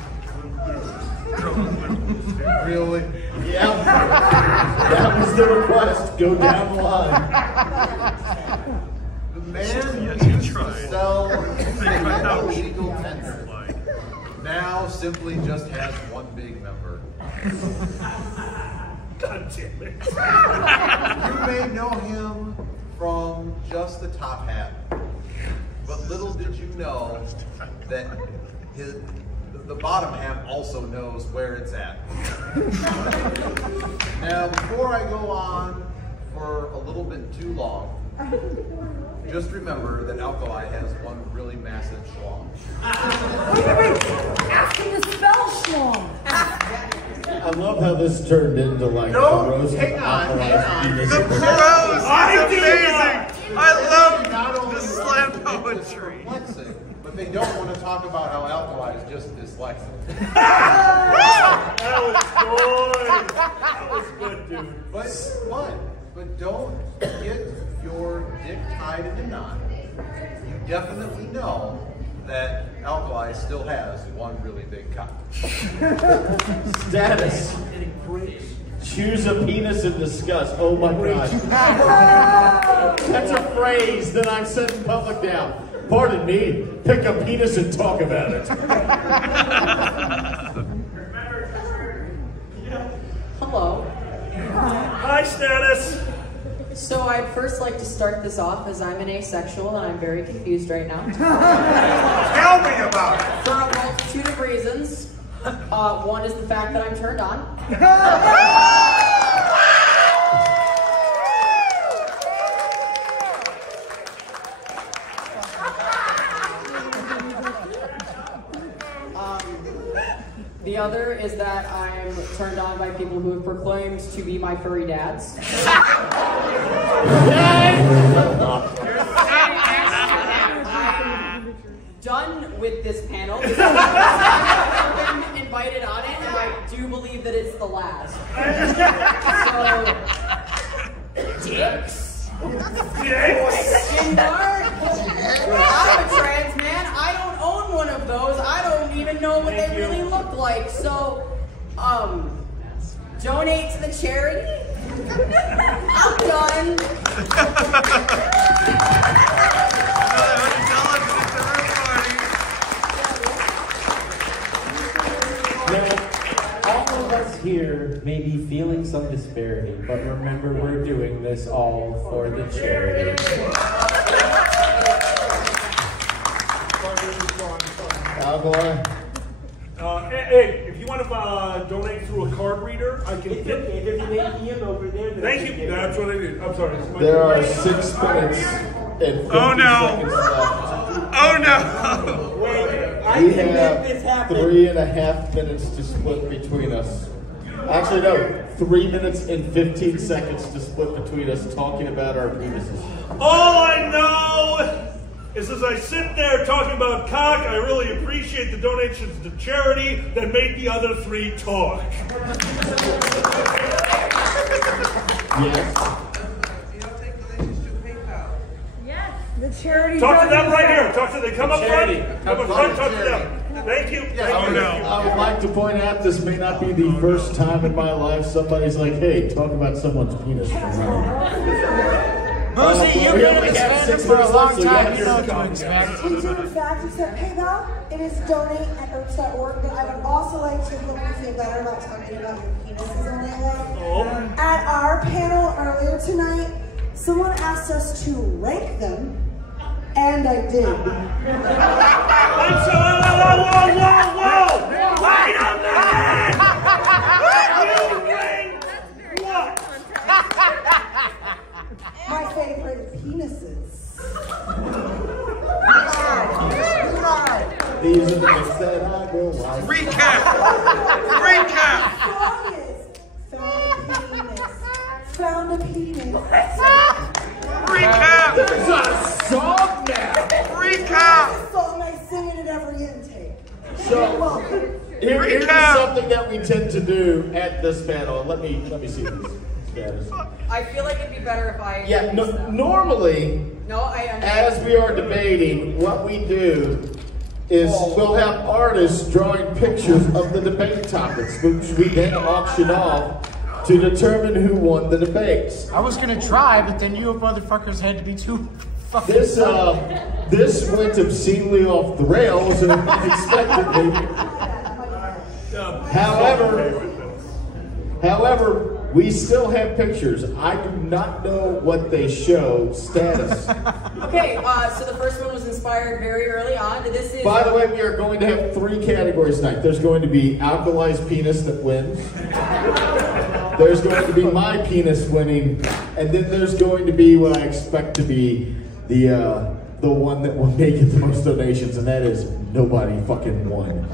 Really? Yeah. That was the request. Go down the line. The man used to sell illegal tender. Now simply just has one big member. God damn it. You may know him from just the top hat, but little did you know that the bottom half also knows where it's at. Now, before I go on for a little bit too long, just remember that Alkali has one really massive schlong. What do you mean? Ask him to spell schlong. I love how this turned into like a roast of Alkali's penis. The prose is amazing! I love the slam poetry. But they don't want to talk about how Alkali is just dyslexic. That was good. That was good, dude. But don't get your dick tied in a knot. You definitely know that Alkali still has one really big cock. Status. Choose a penis and discuss. Oh my gosh. That's a phrase that I've said in public now. Pardon me, pick a penis and talk about it. Hello. Hi, Status. So I'd first like to start this off as I'm an asexual and I'm very confused right now. Tell me about it. For a multitude of reasons. One is the fact that I'm turned on. The other is that I'm turned on by people who have proclaimed to be my furry dads. Done with this panel. This is the first time I've been invited on it, and I do believe that it's the last. So, dicks? Question mark? I'm a trans man. I don't own one of those. I don't even know what they really look like. So, donate to the charity? I'm done. All of us here may be feeling some disparity, but remember we're doing this all for the charity. Alkali. Hey, if you want to donate through a card reader, I can. There's an ATM over there. Thank you. That's what I did. I'm sorry. There are 6 minutes and 50 seconds left. Oh no! We have 3.5 minutes to split between us. Actually, no, 3 minutes and 15 seconds to split between us talking about our penises. All I know is as I sit there talking about cock, I really appreciate the donations to charity that made the other 3 talk. Yes. The charity. Talk to them right here. Talk to them. Come up front. Come up front. Talk to them. Thank you. Thank you. I would like to point out this may not be the first time in my life somebody's like, hey, talk about someone's penis. Boozy, you've been expanded for a long time. You know what to expect. We do in fact accept PayPal. It is donate@herbs.org, but I would also like to help you feel better about talking about your penises on that way. At our panel earlier tonight, someone asked us to rank them, and I did. I'm sorry. Whoa! Wait a minute! You rank what? My These are the bits that I will like. Recap! Recap! Found a penis. Recap! There's a song now! Recap! Song I sing it at every intake. So, here's something that we tend to do at this panel. Let me see this status. I feel like it'd be better if I... Yeah, normally, as we are debating, what we do is we'll have artists drawing pictures of the debate topics, which we then auction off to determine who won the debates. I was gonna try, but then you motherfuckers had to be too fucking This went obscenely off the rails and unexpectedly. However, we still have pictures. I do not know what they show. Status. Okay, so the first one was inspired very early on. This is... By the way, we are going to have 3 categories tonight. There's going to be alkalized penis that wins. There's going to be my penis winning, and then there's going to be what I expect to be the one that will make it the most donations, and that is nobody fucking won.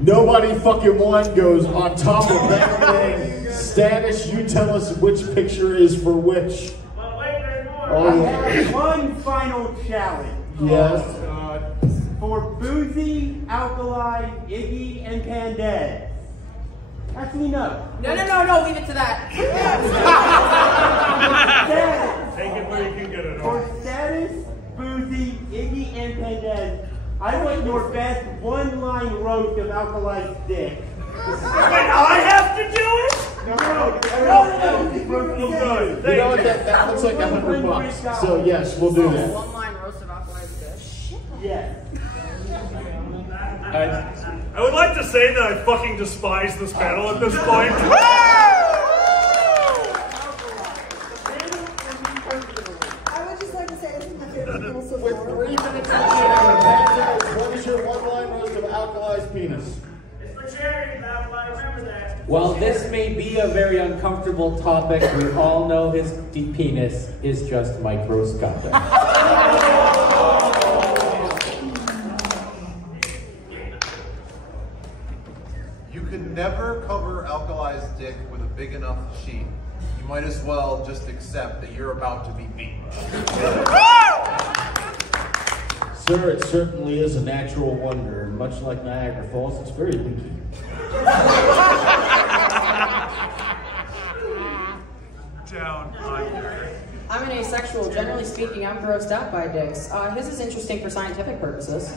Nobody fucking won goes on top of that thing. Status, you tell us which picture is for which. One final challenge. Yes. For Boozy, Alkali, Iggy, and Pandez. Actually, no. No, leave it to that. Take it where you can get it. For Status, Boozy, Iggy, and Pandez, I want your best one-line roast of Alkali's dick. Wait, I have to do it? No. Good. You know what, that looks like $100. So yes, we'll do that. One-line roast of alkalized dick. Yes. I would like to say that I fucking despise this panel at this point. I would just like to say this is my favorite panel so With far. 3 minutes left, what is your one-line roast of alkalized penis? It's for charity, Pablo. I remember that. Well, this may be a very uncomfortable topic. We all know his penis is just microscopic. You could never cover Alkali's dick with a big enough sheet. You might as well just accept that you're about to be beaten. Sir, it certainly is a natural wonder, and much like Niagara Falls, it's very leaky. Down under. I'm an asexual. Generally speaking, I'm grossed out by dicks. His is interesting for scientific purposes.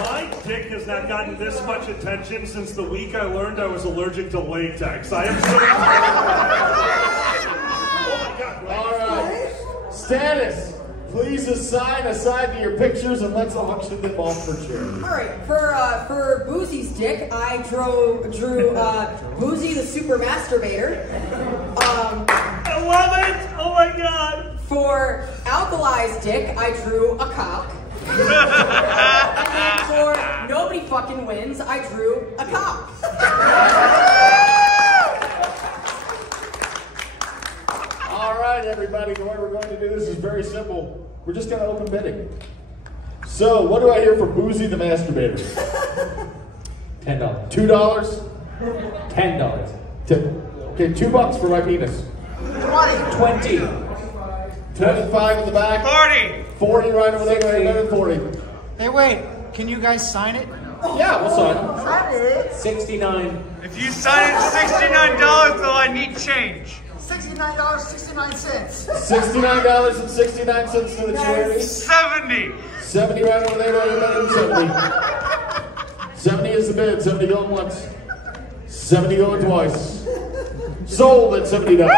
My dick has not gotten this much attention since the week I learned I was allergic to latex. I am so... Oh my God. All right. Status, please assign to your pictures and let's auction them off for charity. All right, for Boozy's dick, I drew Boozy the super masturbator. I love it! Oh my God! For Alkali's dick, I drew a cock. And then for Nobody Fucking Wins, I drew a cock. All right, everybody, the way we're going to do this is very simple. We're just going to open bidding. So, what do I hear for Boozy the masturbator? $10. $2? $10. Okay, $2 for my penis. 20. 25 in the back. 40 right over there, right there, 40. Hey, wait. Can you guys sign it? Yeah, we'll sign it. 69. If you sign it $69, though, I need change. $69.69. $69.69 to the charity. 70. 70 right over there, right over there, 70. 70 is the bid. 70 going once. 70 going twice. Sold at $70.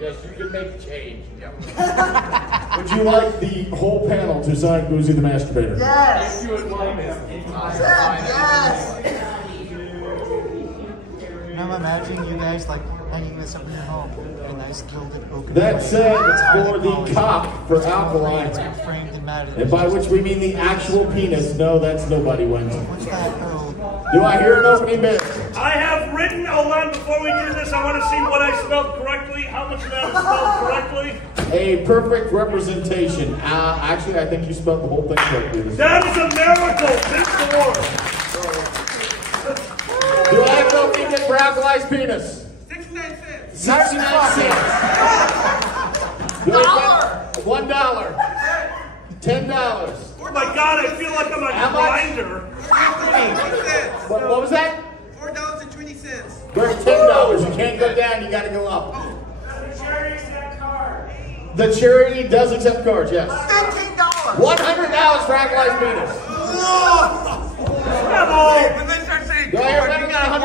Yes, you can make change. Yep. Would you like the whole panel to sign Boozy the Masturbator? Yes! If you would like it. Yes! I'm imagining you guys like hanging this up in your home. A nice gilded oak. That said, for the cock for alkaline, It's been framed and mounted. and by which we mean the actual penis. No, that's nobody wins. What's that? Do I hear an opening bid? I have written, hold on, before we do this, I want to see what I spelled correctly. How much of that is spelled correctly? A perfect representation. Actually, I think you spelled the whole thing correctly. That is a miracle. Thank the Lord. Do I have an opening bid for alkali's penis? 69 cents. 69 cents. Do I have $1? $10. Oh my God, I feel like I'm a grinder. What was that? $4.20. We're at $10. You can't go down, you gotta go up. The charity accept cards. The charity does accept cards, yes. $15. $100 for alkali's penis. Come on. Do I hear better than $100?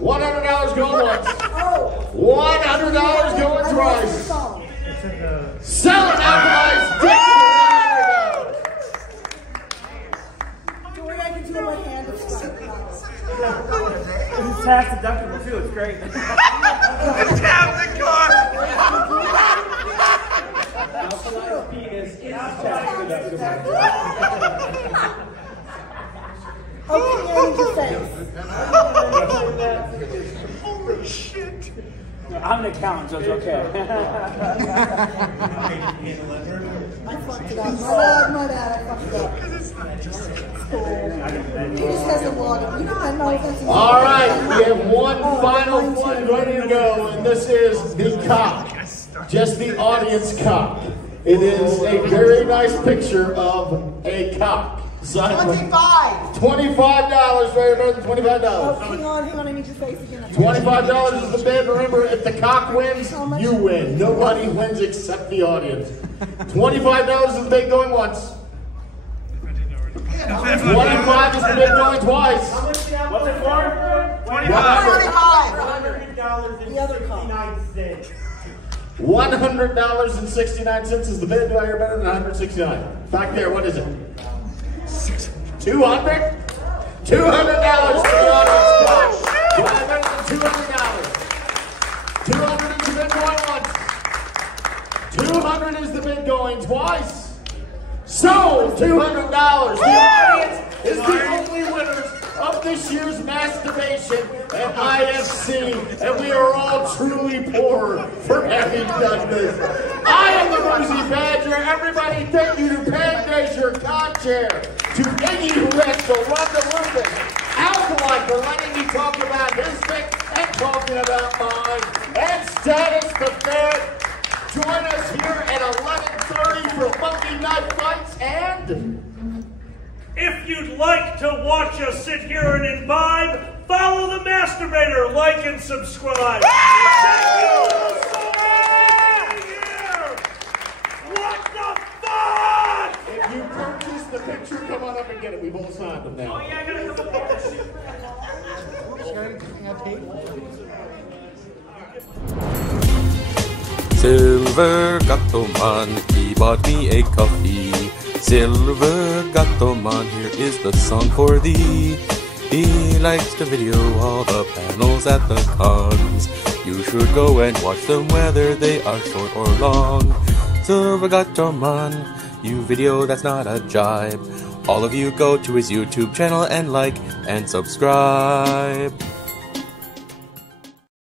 $100 going once. $100 going twice. Selling alkali's dick for $100. I can do my hand. It's It's tax deductible too, it's great. Tap the card! Alkaline penis is tax deductible. Okay, Annie, just thanks. Holy shit! I'm an accountant, so it's okay. I fucked it up. My bad, I fucked it up. He just has a log. You know, I know that's All right, we have one final one ready to go, and this is the cock. Just the audience cock. It is a very nice picture of a cock. $25. $25, very better than $25. Oh, hang on, I need your face again. $25 is the bid. Remember, if the cock wins, you win. Nobody wins except the audience. $25 is the bid going once. 25 is the bid going twice. What's it for? The other cock. $100.69 is the bid. Do I hear better than 169? Back there, what is it? 200? $200 for the audience. Do I have better than $200? 200 is the bid going once. 200 is the bid going twice. Sold $200. The audience is the only winners of this year's Mass Debation and IFC, and we are all truly poor for having done this. I am the Boozy Badger. Everybody, thank you to Pandasia Conchair, to Iggy who wrestled, Rhonda Rubin, Alkaline for letting me talk about his pick and talking about mine, and Status the Fed. Join us here at 11:30 for Monkey Knife Fights, and if you'd like to watch us sit here and imbibe, follow the Masturbator, like and subscribe. Thank you so much for being here. What the fuck? If you purchase the picture, come on up and get it. We've all signed them now. Oh yeah, I got a couple more. Silver Gattoman, he bought me a coffee. Silver Gattoman, here is the song for thee. He likes to video all the panels at the cons. You should go and watch them whether they are short or long. Silver Gattoman, you video that's not a jibe. All of you go to his YouTube channel and like and subscribe.